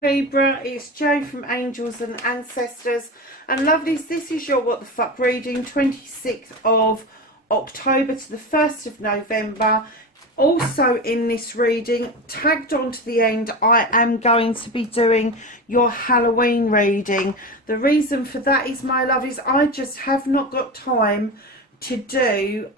Libra, it's Jo from Angels and Ancestors. And lovelies, this is your What the Fuck reading, 26th of October to the 1st of November. Also in this reading, tagged on to the end, I am going to be doing your Halloween reading. The reason for that is, my lovies, I just have not got time to do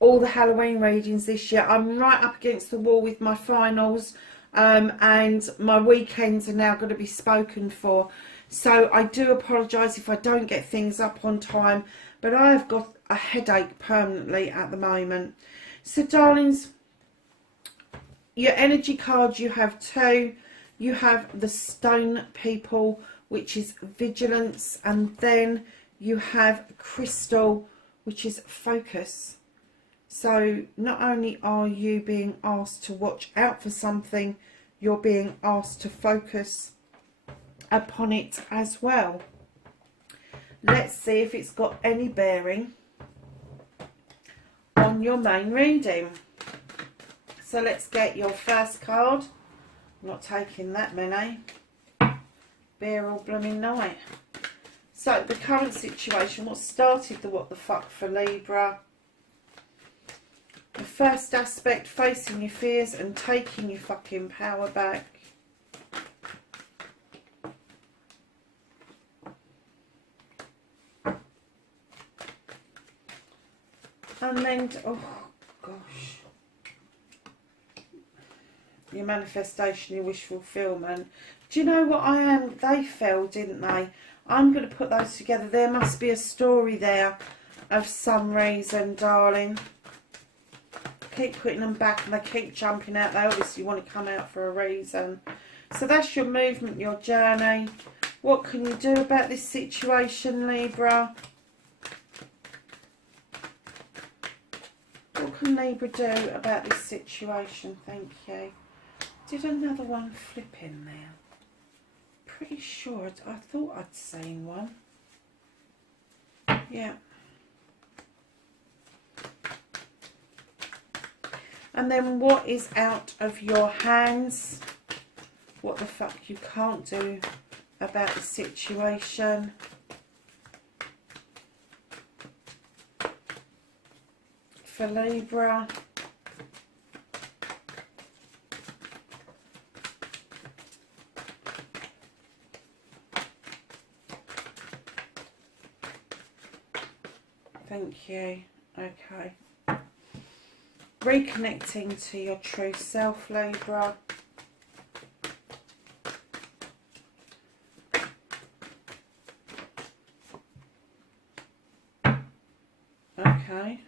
all the Halloween readings this year. I'm right up against the wall with my finals. And my weekends are now going to be spoken for, so I do apologise if I don't get things up on time, but I have got a headache permanently at the moment. So darlings, your energy cards, you have two. You have the Stone People, which is vigilance, and then you have Crystal, which is focus. So not only are you being asked to watch out for something, you're being asked to focus upon it as well. Let's see if it's got any bearing on your main reading. So let's get your first card. I'm not taking that many. Bear all blooming night. So the current situation, what started the what the fuck for Libra? The first aspect, facing your fears and taking your fucking power back. And then, oh gosh, your manifestation, your wish fulfillment. Do you know what I am? They fell, didn't they? I'm going to put those together. There must be a story there of some reason, darling. Keep putting them back and they keep jumping out. They obviously want to come out for a reason. So that's your movement, your journey. What can you do about this situation, Libra? What can Libra do about this situation? Thank you. Did another one flip in there? Pretty sure I thought I'd seen one. Yeah. And then what is out of your hands? What the fuck you can't do about the situation? For Libra. Thank you. Okay. Reconnecting to your true self, Libra. Okay.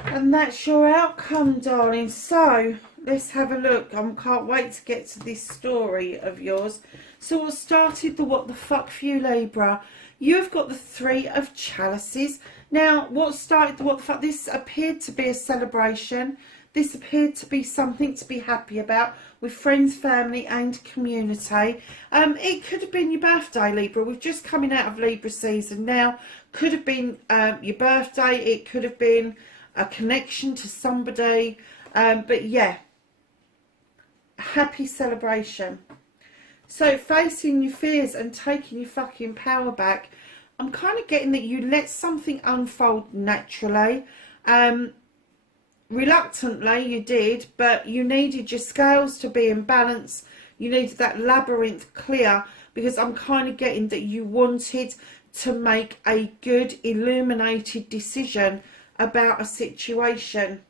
And that's your outcome, darling. So let's have a look. I can't wait to get to this story of yours. So what started the what the fuck for you, Libra? You've got the Three of Chalices. Now, what started the what the fuck? This appeared to be a celebration. This appeared to be something to be happy about with friends, family and community. It could have been your birthday, Libra. We're just coming out of Libra season now. Could have been your birthday. It could have been a connection to somebody. But yeah, happy celebration. So facing your fears and taking your fucking power back, I'm kind of getting that you let something unfold naturally. Reluctantly you did, but you needed your scales to be in balance. You needed that labyrinth clear, because I'm kind of getting that you wanted to make a good illuminated decision about a situation.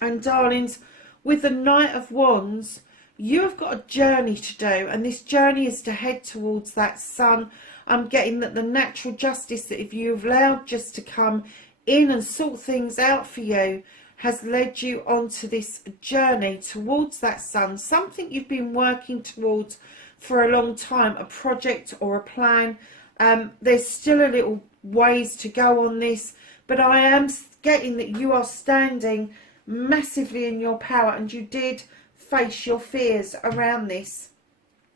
And darlings, with the Knight of Wands, you have got a journey to do, and this journey is to head towards that sun. I'm getting that the natural justice that if you've allowed just to come in and sort things out for you has led you onto this journey towards that sun, something you've been working towards for a long time, a project or a plan. There's still a little ways to go on this, but I am getting that you are standing massively in your power, and you did face your fears around this,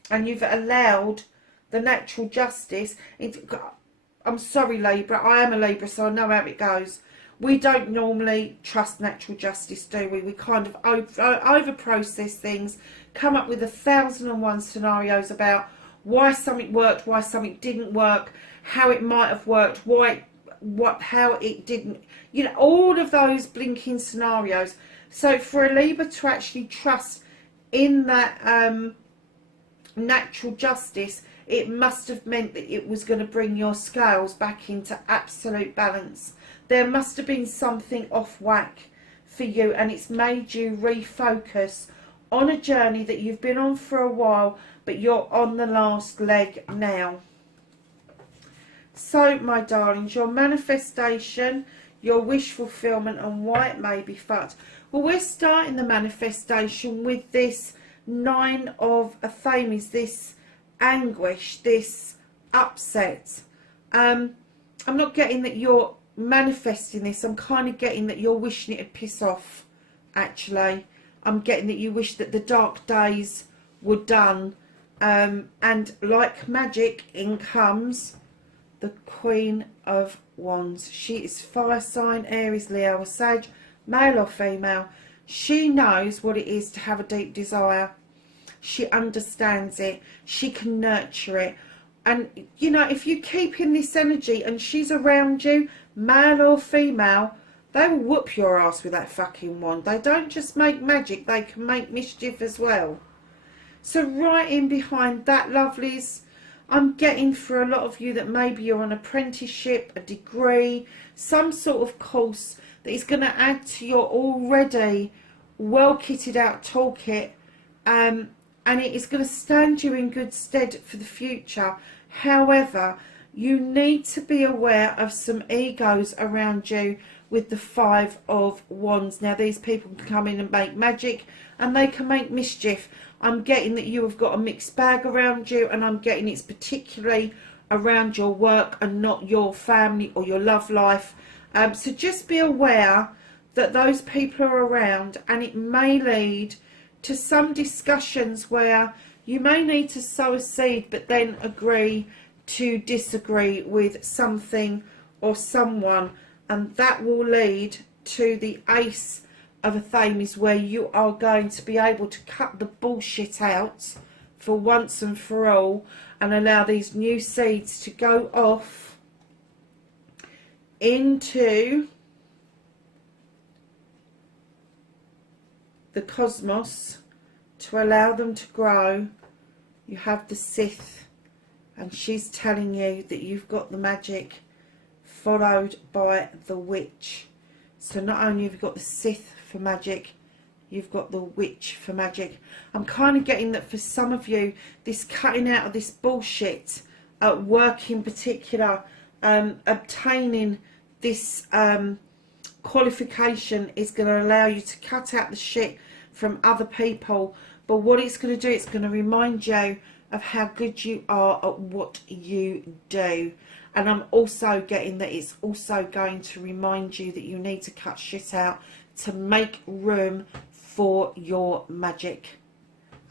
and you've allowed the natural justice. I'm sorry, Libra, I am a Libra, so I know how it goes. We don't normally trust natural justice, do we? We kind of over process things, come up with 1,001 scenarios about why something worked, why something didn't work, how it might have worked, how it didn't, you know, all of those blinking scenarios. So for a Libra to actually trust in that natural justice, it must have meant that it was going to bring your scales back into absolute balance. There must have been something off whack for you, and it's made you refocus on a journey that you've been on for a while, but you're on the last leg now. So, my darlings, your manifestation, your wish fulfillment, and why it may be fucked. Well, we're starting the manifestation with this Nine of Athames, this anguish, this upset. I'm not getting that you're manifesting this. I'm kind of getting that you're wishing it would piss off, actually. I'm getting that you wish that the dark days were done. And like magic, in comes the Queen of Wands. She is fire sign, Aries, Leo, or Sag, male or female. She knows what it is to have a deep desire. She understands it. She can nurture it. And, you know, if you keep in this energy and she's around you, male or female, they will whoop your ass with that fucking wand. They don't just make magic, they can make mischief as well. So right in behind that, lovelies, I'm getting for a lot of you that maybe you're on apprenticeship, a degree, some sort of course that is going to add to your already well kitted out toolkit, and it is going to stand you in good stead for the future. However, you need to be aware of some egos around you with the Five of Wands. Now, these people can come in and make magic, and they can make mischief. I'm getting that you have got a mixed bag around you, and I'm getting it's particularly around your work and not your family or your love life. So just be aware that those people are around, and it may lead to some discussions where you may need to sow a seed but then agree to disagree with something or someone, and that will lead to the Ace of Athames, where you are going to be able to cut the bullshit out for once and for all and allow these new seeds to go off into the cosmos to allow them to grow. You have the Sith, and she's telling you that you've got the magic, followed by the witch. So not only have you got the Sith for magic, you've got the witch for magic. I'm kind of getting that for some of you, this cutting out of this bullshit at work in particular, obtaining this qualification is going to allow you to cut out the shit from other people. But what it's going to do, it's going to remind you of how good you are at what you do. And I'm also getting that it's also going to remind you that you need to cut shit out to make room for your magic.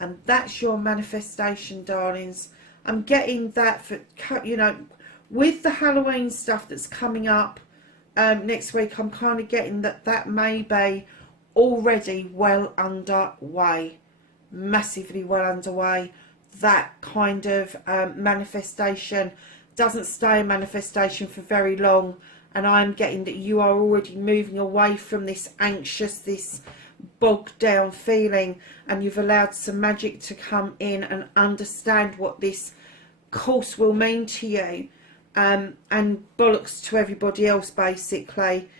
And that's your manifestation, darlings. I'm getting that for, you know, with the Halloween stuff that's coming up next week, I'm kind of getting that may be already well underway, massively well underway. That kind of manifestation doesn't stay a manifestation for very long, and I'm getting that you are already moving away from this anxious, this bogged down feeling, and you've allowed some magic to come in and understand what this course will mean to you, and bollocks to everybody else basically.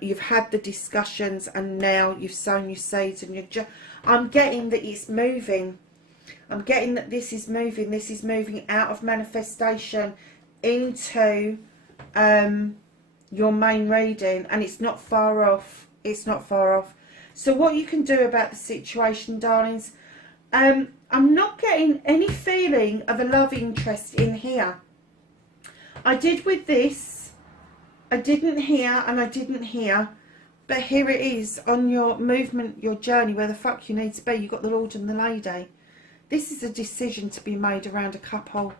You've had the discussions, and now you've sown your seeds, and I'm getting that it's moving. I'm getting that this is moving out of manifestation into your main reading, and it's not far off. It's not far off. So what you can do about the situation, darlings, I'm not getting any feeling of a love interest in here. I did with this. I didn't hear, and I didn't hear. But here it is on your movement, your journey, where the fuck you need to be. You've got the Lord and the Lady. This is a decision to be made around a couple.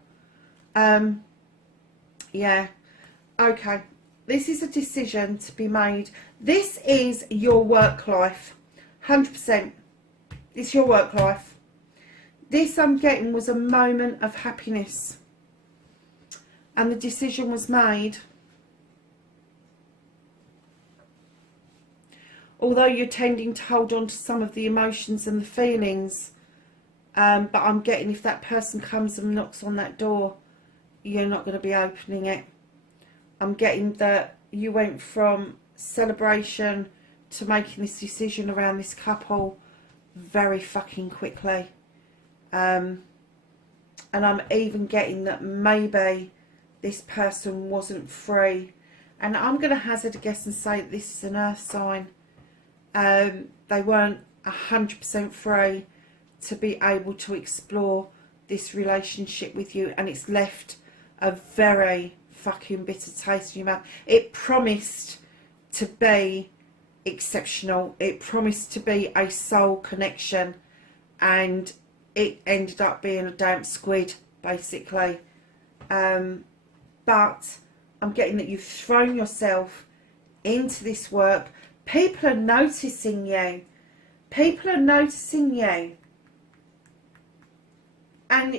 Yeah. Okay, this is a decision to be made. This is your work life, 100%. It's your work life. This I'm getting was a moment of happiness, and the decision was made. Although you're tending to hold on to some of the emotions and the feelings, but I'm getting if that person comes and knocks on that door, you're not going to be opening it. I'm getting that you went from celebration to making this decision around this couple very fucking quickly. And I'm even getting that maybe this person wasn't free. And I'm going to hazard a guess and say that this is an earth sign. They weren't 100% free to be able to explore this relationship with you, and it's left a very fucking bitter taste in your mouth. It promised to be exceptional. It promised to be a soul connection, and it ended up being a damp squid, basically. But I'm getting that you've thrown yourself into this work. People are noticing you. People are noticing you. And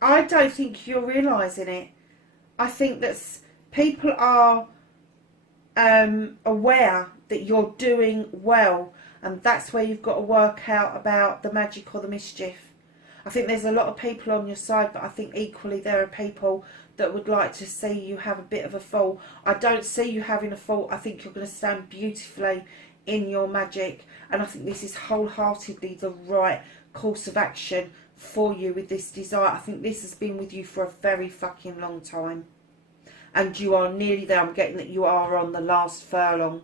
I don't think you're realising it. I think that people are aware that you're doing well. And that's where you've got to work out about the magic or the mischief. I think there's a lot of people on your side, but I think equally there are people that would like to see you have a bit of a fall. I don't see you having a fall. I think you're going to stand beautifully in your magic. And I think this is wholeheartedly the right course of action for you with this desire. I think this has been with you for a very fucking long time. And you are nearly there. I'm getting that you are on the last furlong.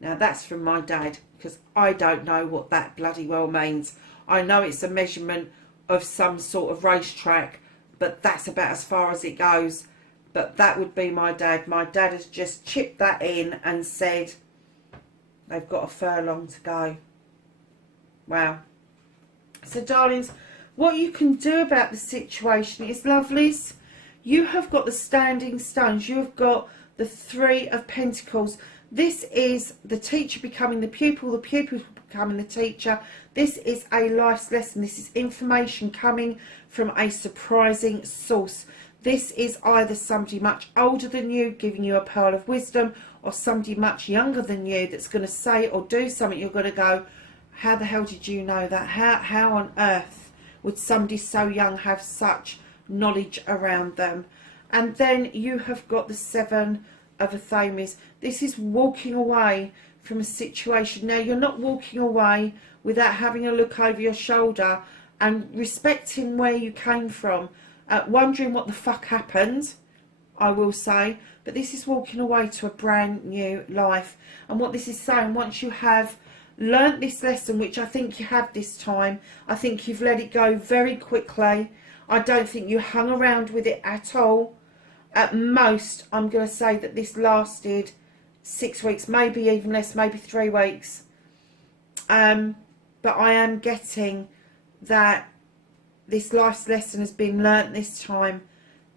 Now that's from my dad, because I don't know what that bloody well means. I know it's a measurement of some sort of racetrack, but that's about as far as it goes. But that would be my dad. My dad has just chipped that in and said they've got a furlong to go. Wow. So darlings, what you can do about the situation is, lovelies, you have got the standing stones. You have got the Three of Pentacles. This is the teacher becoming the pupil becoming the teacher. This is a life's lesson. This is information coming from a surprising source. This is either somebody much older than you giving you a pearl of wisdom, or somebody much younger than you that's going to say or do something you're going to go, how the hell did you know that? How on earth would somebody so young have such knowledge around them? And then you have got the Seven of Athames. This is walking away from a situation. Now, you're not walking away without having a look over your shoulder and respecting where you came from, wondering what the fuck happened, I will say. But this is walking away to a brand new life. And what this is saying, once you have learnt this lesson, which I think you have this time, I think you've let it go very quickly. I don't think you hung around with it at all. At most, I'm going to say that this lasted 6 weeks, maybe even less, maybe 3 weeks. But I am getting that this life's lesson has been learnt this time,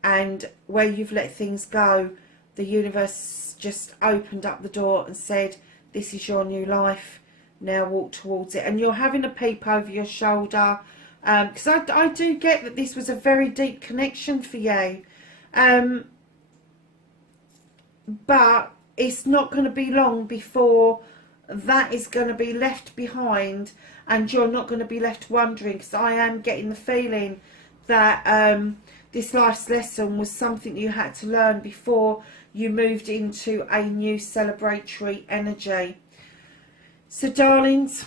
and where you've let things go, the universe just opened up the door and said, this is your new life, now walk towards it. And you're having a peep over your shoulder, because I do get that this was a very deep connection for you. But it's not going to be long before that is going to be left behind, and you're not going to be left wondering, because I am getting the feeling that this life's lesson was something you had to learn before you moved into a new celebratory energy. So darlings,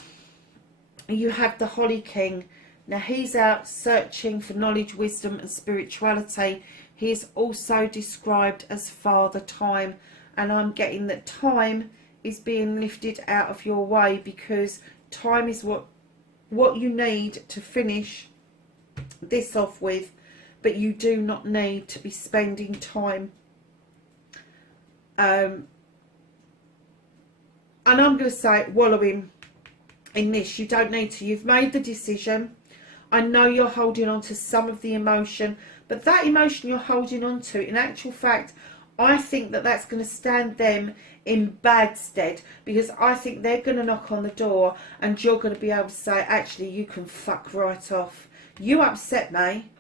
you have the Holly King. Now he's out searching for knowledge, wisdom and spirituality. He is also described as Father Time, and I'm getting that time is being lifted out of your way, because time is what you need to finish this off with, but you do not need to be spending time. And I'm going to say wallowing in this. You don't need to. You've made the decision. I know you're holding on to some of the emotion, but that emotion you're holding on to, in actual fact, I think that that's going to stand them in bad stead, because I think they're going to knock on the door and you're going to be able to say, actually, you can fuck right off. You upset me.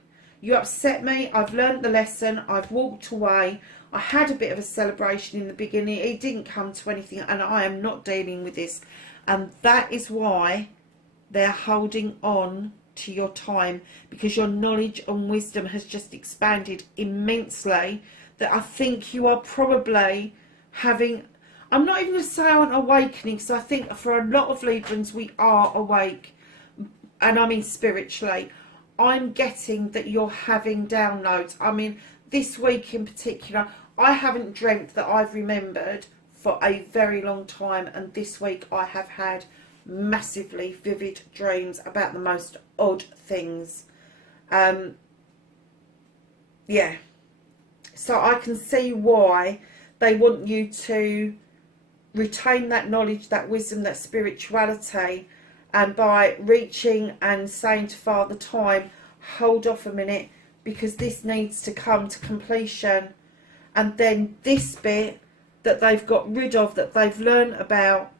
You upset me. I've learned the lesson. I've walked away. I had a bit of a celebration in the beginning. It didn't come to anything, and I am not dealing with this. And that is why they're holding on to your time, because your knowledge and wisdom has just expanded immensely, that I think you are probably having, I'm not even going to say an awakening, because I think for a lot of Librans we are awake, and I mean spiritually. I'm getting that you're having downloads. I mean, this week in particular, I haven't dreamt that I've remembered for a very long time, and this week I have had massively vivid dreams about the most odd things. Yeah, so I can see why they want you to retain that knowledge, that wisdom, that spirituality, and by reaching and saying to Father Time, hold off a minute, because this needs to come to completion, and then this bit that they've got rid of, that they've learned about,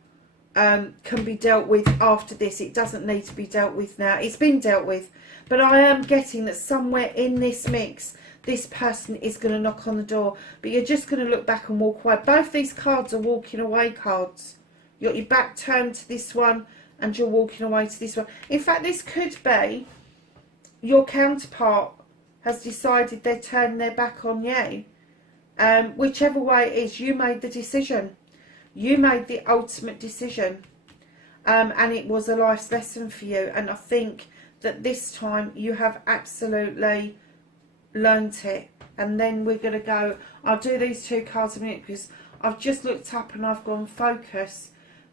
can be dealt with after this. It doesn't need to be dealt with now. It's been dealt with, but I am getting that somewhere in this mix, this person is going to knock on the door, but you're just going to look back and walk away. Both these cards are walking away cards. You got your back turned to this one, and you're walking away to this one. In fact, this could be your counterpart has decided they're turning their back on you. Whichever way it is, you made the decision. You made the ultimate decision, and it was a life's lesson for you. And I think that this time you have absolutely learnt it. And then we're going to go, I'll do these two cards in a minute, because I've just looked up and I've gone focus.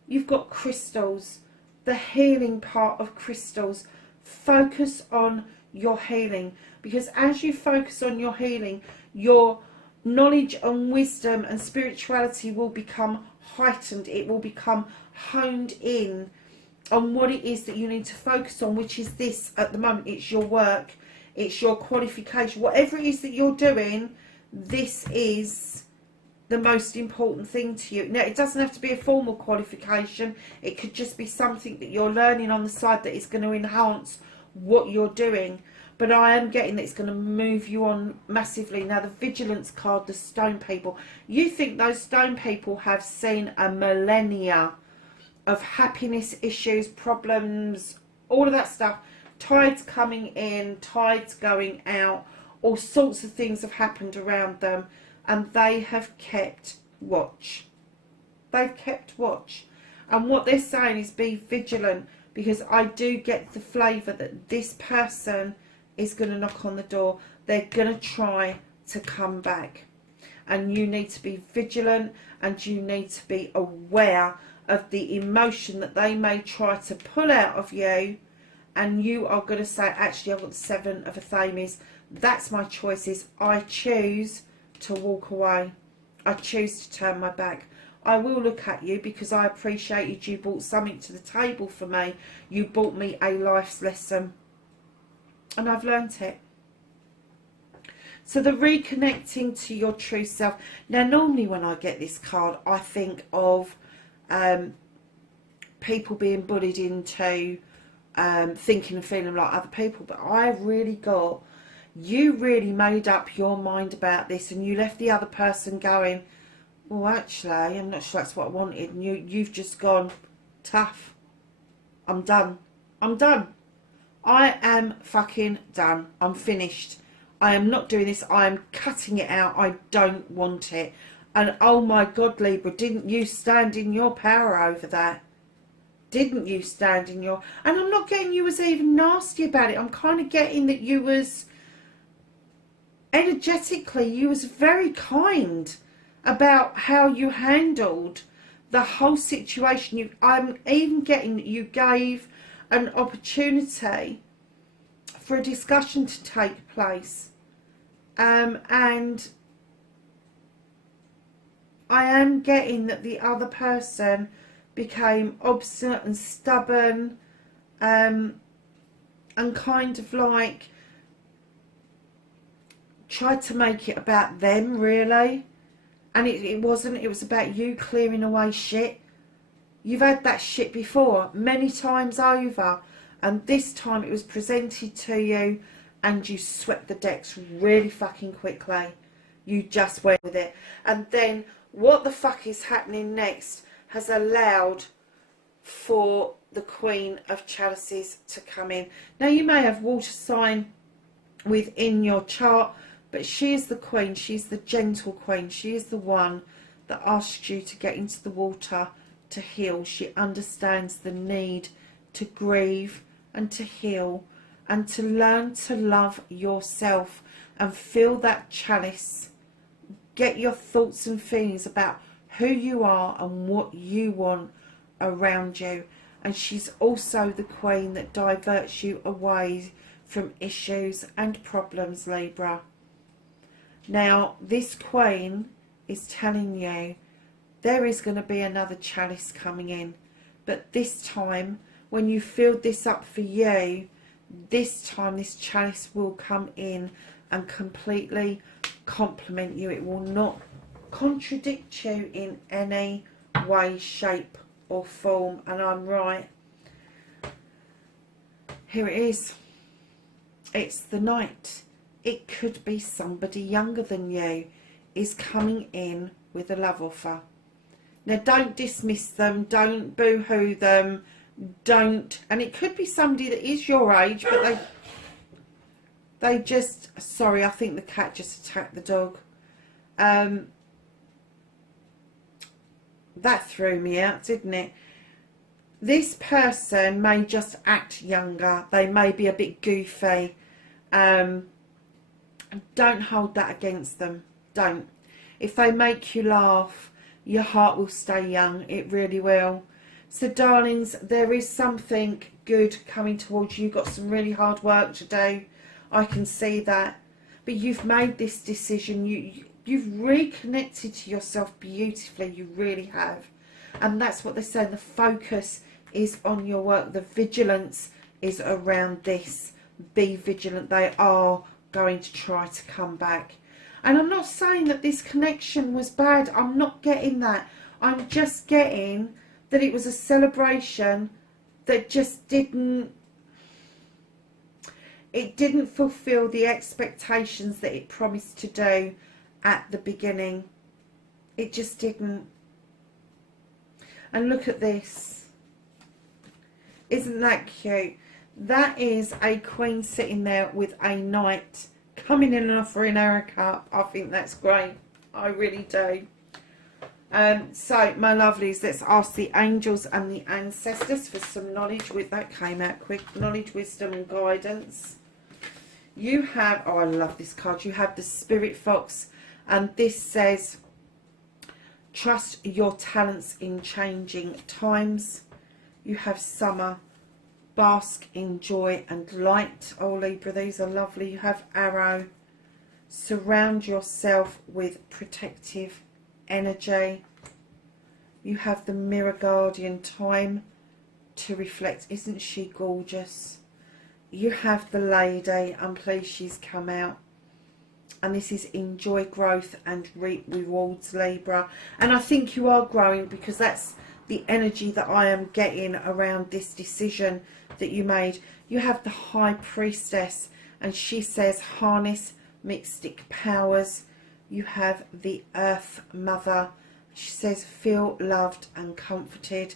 You've got crystals, the healing part of crystals. Focus on your healing, because as you focus on your healing, your knowledge and wisdom and spirituality will become heightened. It will become honed in on what it is that you need to focus on, which is this at the moment. It's your work, it's your qualification, whatever it is that you're doing. This is the most important thing to you. Now, it doesn't have to be a formal qualification. It could just be something that you're learning on the side that is going to enhance what you're doing. But I am getting that it's going to move you on massively. Now, the Vigilance card, the Stone People. You think those Stone People have seen a millennia of happiness issues, problems, all of that stuff. Tides coming in, tides going out. All sorts of things have happened around them. And they have kept watch. They've kept watch. And what they're saying is be vigilant, because I do get the flavour that this person is going to knock on the door. They're going to try to come back. And you need to be vigilant, and you need to be aware of the emotion that they may try to pull out of you. And you are going to say, actually, I've got the Seven of Athames. That's my choices. I choose to walk away. I choose to turn my back. I will look at you because I appreciated you brought something to the table for me. You brought me a life's lesson, and I've learnt it. So the reconnecting to your true self. Now, normally when I get this card, I think of people being bullied into thinking and feeling like other people, but I've really got, you really made up your mind about this, and you left the other person going, well, actually, I'm not sure that's what I wanted. And you've just gone, tough. I'm done. I'm done. I am fucking done. I'm finished. I am not doing this. I am cutting it out. I don't want it. And oh my God, Libra, didn't you stand in your power over that? Didn't you stand in your... And I'm not getting you was even nasty about it. I'm kind of getting that you was... energetically, you was very kind about how you handled the whole situation. I'm even getting that you gave an opportunity for a discussion to take place, and I am getting that the other person became obstinate and stubborn, and and kind of like tried to make it about them, really. And it wasn't. It was about you clearing away shit. You've had that shit before, many times over. And this time it was presented to you and you swept the decks really fucking quickly. You just went with it. And then what the fuck is happening next has allowed for the Queen of Chalices to come in. Now, you may have water sign within your chart, but she is the Queen. She's the gentle Queen. She is the one that asks you to get into the water to heal. She understands the need to grieve and to heal and to learn to love yourself and fill that chalice. Get your thoughts and feelings about who you are and what you want around you. And she's also the Queen that diverts you away from issues and problems, Libra. Now, this Queen is telling you there is going to be another chalice coming in. But this time, when you filled this up for you, this time this chalice will come in and completely complement you. It will not contradict you in any way, shape or form. And I'm right. Here it is. It's the Knight. It could be somebody younger than you is coming in with a love offer. Now, don't dismiss them. Don't boo-hoo them. Don't. And it could be somebody that is your age, but they just... Sorry, I think the cat just attacked the dog. That threw me out, didn't it? This person may just act younger. They may be a bit goofy. Don't hold that against them. Don't. If they make you laugh, your heart will stay young. It really will. So, darlings, there is something good coming towards you. You've got some really hard work to do. I can see that. But you've made this decision. You've reconnected to yourself beautifully. You really have. And that's what they're saying. The focus is on your work. The vigilance is around this. Be vigilant. They are going to try to come back. And I'm not saying that this connection was bad. I'm not getting that. I'm just getting that it was a celebration that just didn't fulfill the expectations that it promised to do at the beginning. It just didn't. And look at this. Isn't that cute? That is a Queen sitting there with a Knight coming in and offering her a cup. I think that's great. I really do. So, my lovelies, let's ask the angels and the ancestors for some knowledge. With that came out quick. Knowledge, wisdom and guidance. You have, oh, I love this card. You have the Spirit Fox, and this says, trust your talents in changing times. You have Summer, bask in joy and light. Oh, Libra, these are lovely. You have Arrow, surround yourself with protective energy. You have the Mirror Guardian, time to reflect. Isn't she gorgeous? You have the Lady, I'm pleased she's come out. And this is enjoy growth and reap rewards, Libra. And I think you are growing, because that's the energy that I am getting around this decision that you made. You have the High Priestess, and she says harness mystic powers. You have the Earth Mother. She says feel loved and comforted.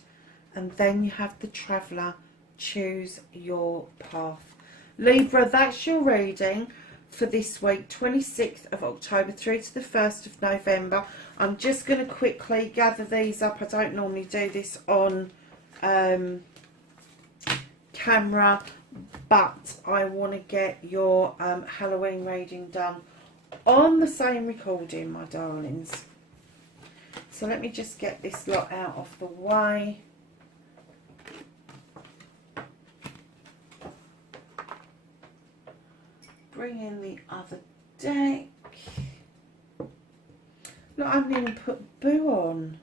And then you have the Traveller, choose your path. Libra, that's your reading for this week, 26th of October through to the 1st of November. I'm just going to quickly gather these up. I don't normally do this on camera, but I want to get your Halloween reading done on the same recording, my darlings. So let me just get this lot out of the way. Bring in the other deck. Look, I haven't even put Boo on.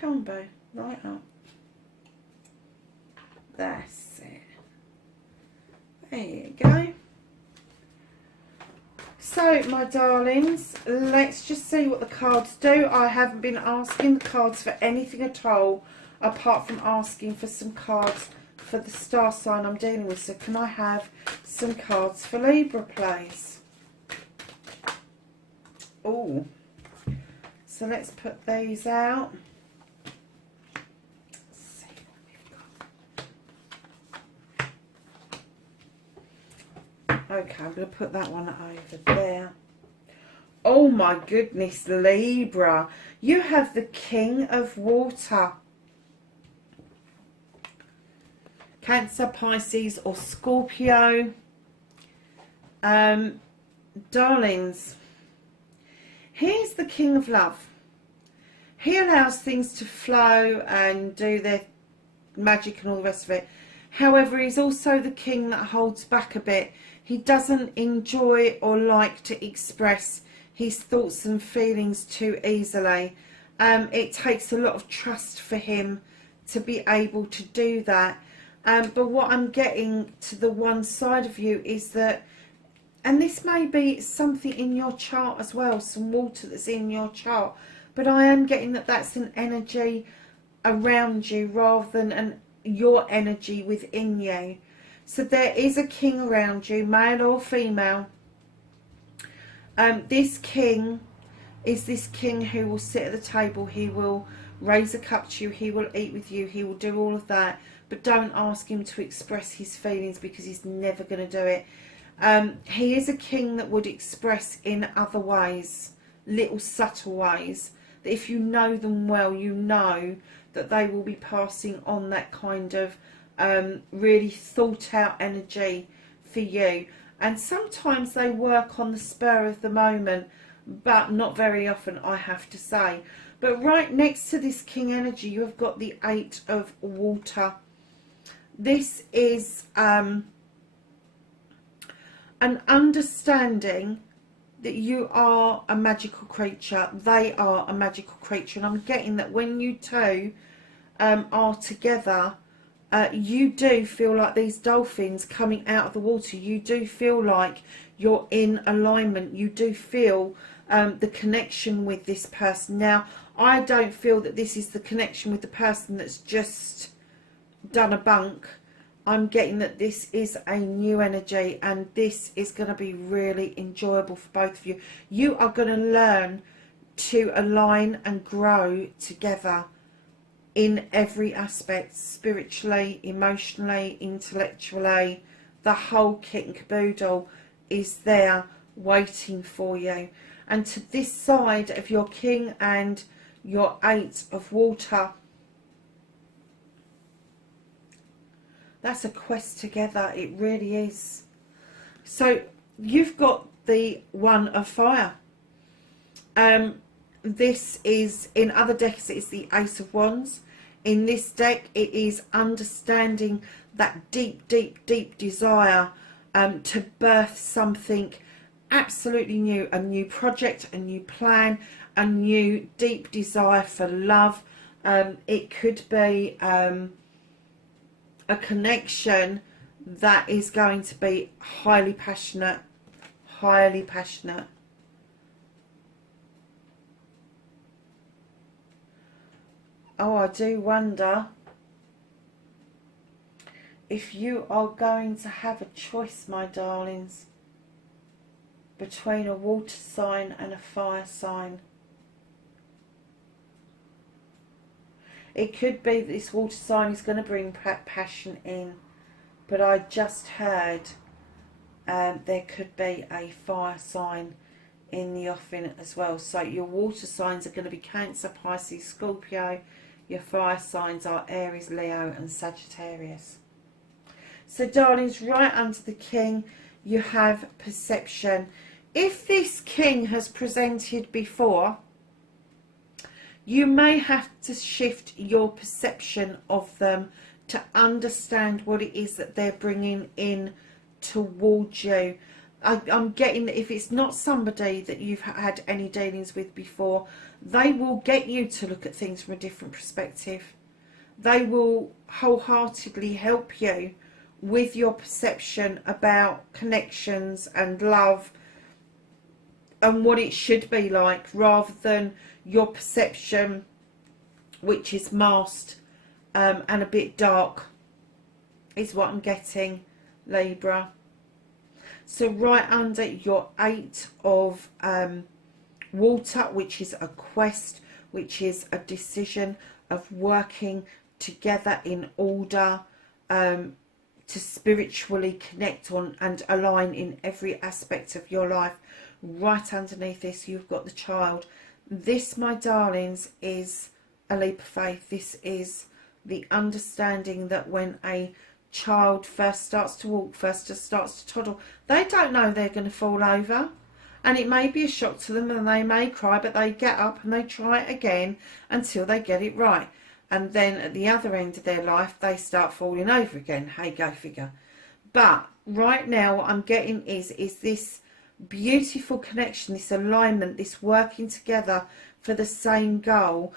Come on, Boo, right up. That's it. There you go. So, my darlings, let's just see what the cards do. I haven't been asking the cards for anything at all, apart from asking for some cards for the star sign I'm dealing with. So, can I have some cards for Libra, please? Oh, so let's put these out. Okay, I'm going to put that one over there. Oh my goodness, Libra. You have the King of Water. Cancer, Pisces or Scorpio. Darlings, here's the King of Love. He allows things to flow and do their magic and all the rest of it. However, he's also the king that holds back a bit. He doesn't enjoy or like to express his thoughts and feelings too easily. It takes a lot of trust for him to be able to do that. But what I'm getting to the one side of you is that, and this may be something in your chart as well, some water that's in your chart, but I am getting that that's an energy around you rather than your energy within you. So there is a king around you, male or female. This king is this king who will sit at the table. He will raise a cup to you. He will eat with you. He will do all of that. But don't ask him to express his feelings, because he's never going to do it. He is a king that would express in other ways, little subtle ways, that if you know them well, you know that they will be passing on that kind of really thought out energy for you. And sometimes they work on the spur of the moment, but not very often, I have to say. But right next to this king energy, you have got the 8 of water. This is an understanding that you are a magical creature. They are a magical creature. And I'm getting that when you two are together, you do feel like these dolphins coming out of the water. You do feel like you're in alignment. You do feel the connection with this person. Now, I don't feel that this is the connection with the person that's just done a bunk. I'm getting that this is a new energy, and this is going to be really enjoyable for both of you. You are going to learn to align and grow together in every aspect, spiritually, emotionally, intellectually. The whole kit and caboodle is there waiting for you. And to this side of your king and your 8 of water, that's a quest together. It really is. So you've got the 1 of fire. This is, in other decks, it's the Ace of Wands. In this deck, it is understanding that deep, deep, deep desire to birth something absolutely new, a new project, a new plan, a new deep desire for love. It could be a connection that is going to be highly passionate, highly passionate. Oh, I do wonder if you are going to have a choice, my darlings, between a water sign and a fire sign. It could be that this water sign is going to bring passion in, but I just heard there could be a fire sign in the offing as well. So your water signs are going to be Cancer, Pisces, Scorpio. Your fire signs are Aries, Leo and Sagittarius. So darlings, right under the king you have perception. If this king has presented before, you may have to shift your perception of them to understand what it is that they're bringing in towards you. I'm getting that if it's not somebody that you've had any dealings with before, they will get you to look at things from a different perspective. they will wholeheartedly help you with your perception about connections and love and what it should be like, rather than your perception, which is masked and a bit dark, is what I'm getting, Libra. So right under your 8 of water, which is a quest, which is a decision of working together in order to spiritually connect on and align in every aspect of your life. Right underneath this, you've got the child. This, my darlings, is a leap of faith. This is the understanding that when a child first starts to walk, first starts to toddle, they don't know they're going to fall over. And it may be a shock to them and they may cry, but they get up and they try it again until they get it right. And then at the other end of their life, they start falling over again. Hey, go figure. But right now what I'm getting is this beautiful connection, this alignment, this working together for the same goal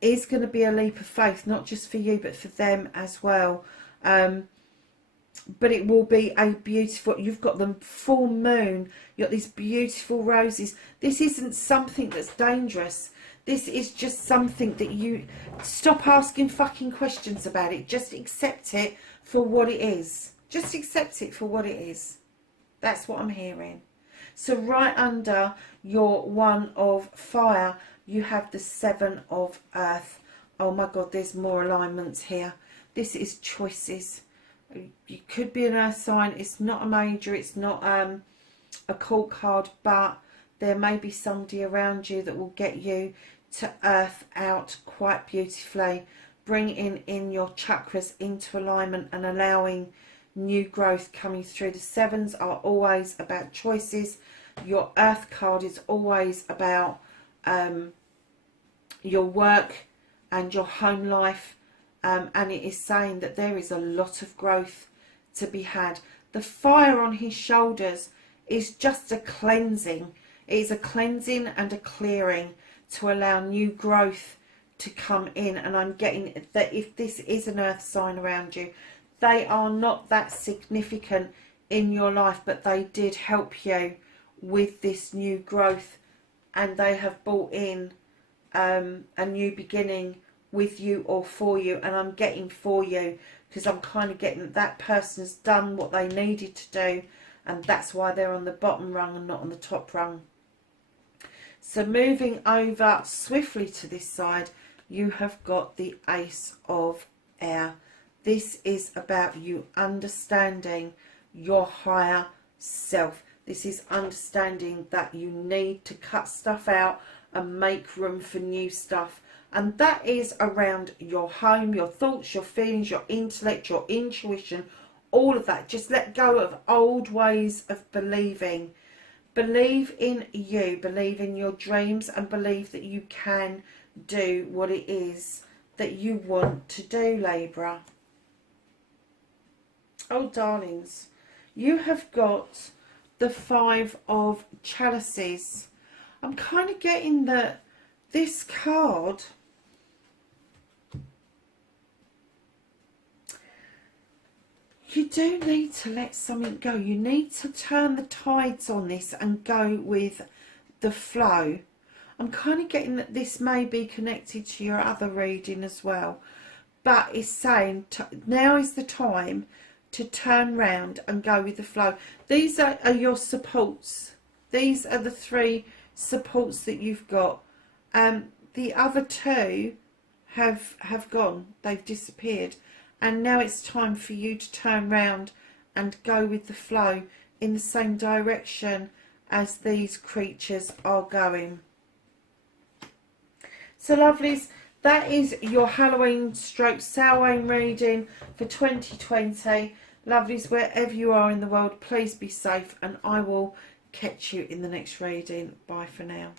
is going to be a leap of faith, not just for you, but for them as well. But it will be a beautiful, you've got the full moon, you've got these beautiful roses. This isn't something that's dangerous. This is just something that you stop asking fucking questions about it. Just accept it for what it is. Just accept it for what it is. That's what I'm hearing. So right under your 1 of fire, you have the 7 of earth. Oh my God, there's more alignments here. This is choices. You could be an earth sign. It's not a major, it's not a court card, but there may be somebody around you that will get you to earth out quite beautifully, bringing in your chakras into alignment and allowing new growth coming through. The 7s are always about choices. Your earth card is always about your work and your home life, and it is saying that there is a lot of growth to be had. The fire on his shoulders is just a cleansing. It is a cleansing and a clearing to allow new growth to come in. And I'm getting that if this is an earth sign around you, they are not that significant in your life, but they did help you with this new growth, and they have brought in a new beginning with you or for you. And I'm getting for you, because I'm kind of getting that person's done what they needed to do, and that's why they're on the bottom rung and not on the top rung. So moving over swiftly to this side, you have got the Ace of Air. This is about you understanding your higher self. This is understanding that you need to cut stuff out and make room for new stuff. And that is around your home, your thoughts, your feelings, your intellect, your intuition, all of that. Just let go of old ways of believing. Believe in you, believe in your dreams, and believe that you can do what it is that you want to do, Libra. Oh, darlings, you have got the 5 of Chalices. I'm kind of getting that this card, you do need to let something go. You need to turn the tides on this and go with the flow. I'm kind of getting that this may be connected to your other reading as well. But it's saying now is the time to turn round and go with the flow. These are your supports. These are the 3 supports that you've got. The other 2 have gone. They've disappeared. And now it's time for you to turn round and go with the flow in the same direction as these creatures are going. So lovelies, that is your Halloween stroke Samhain reading for 2020. Lovelies, wherever you are in the world, please be safe, and I will catch you in the next reading. Bye for now.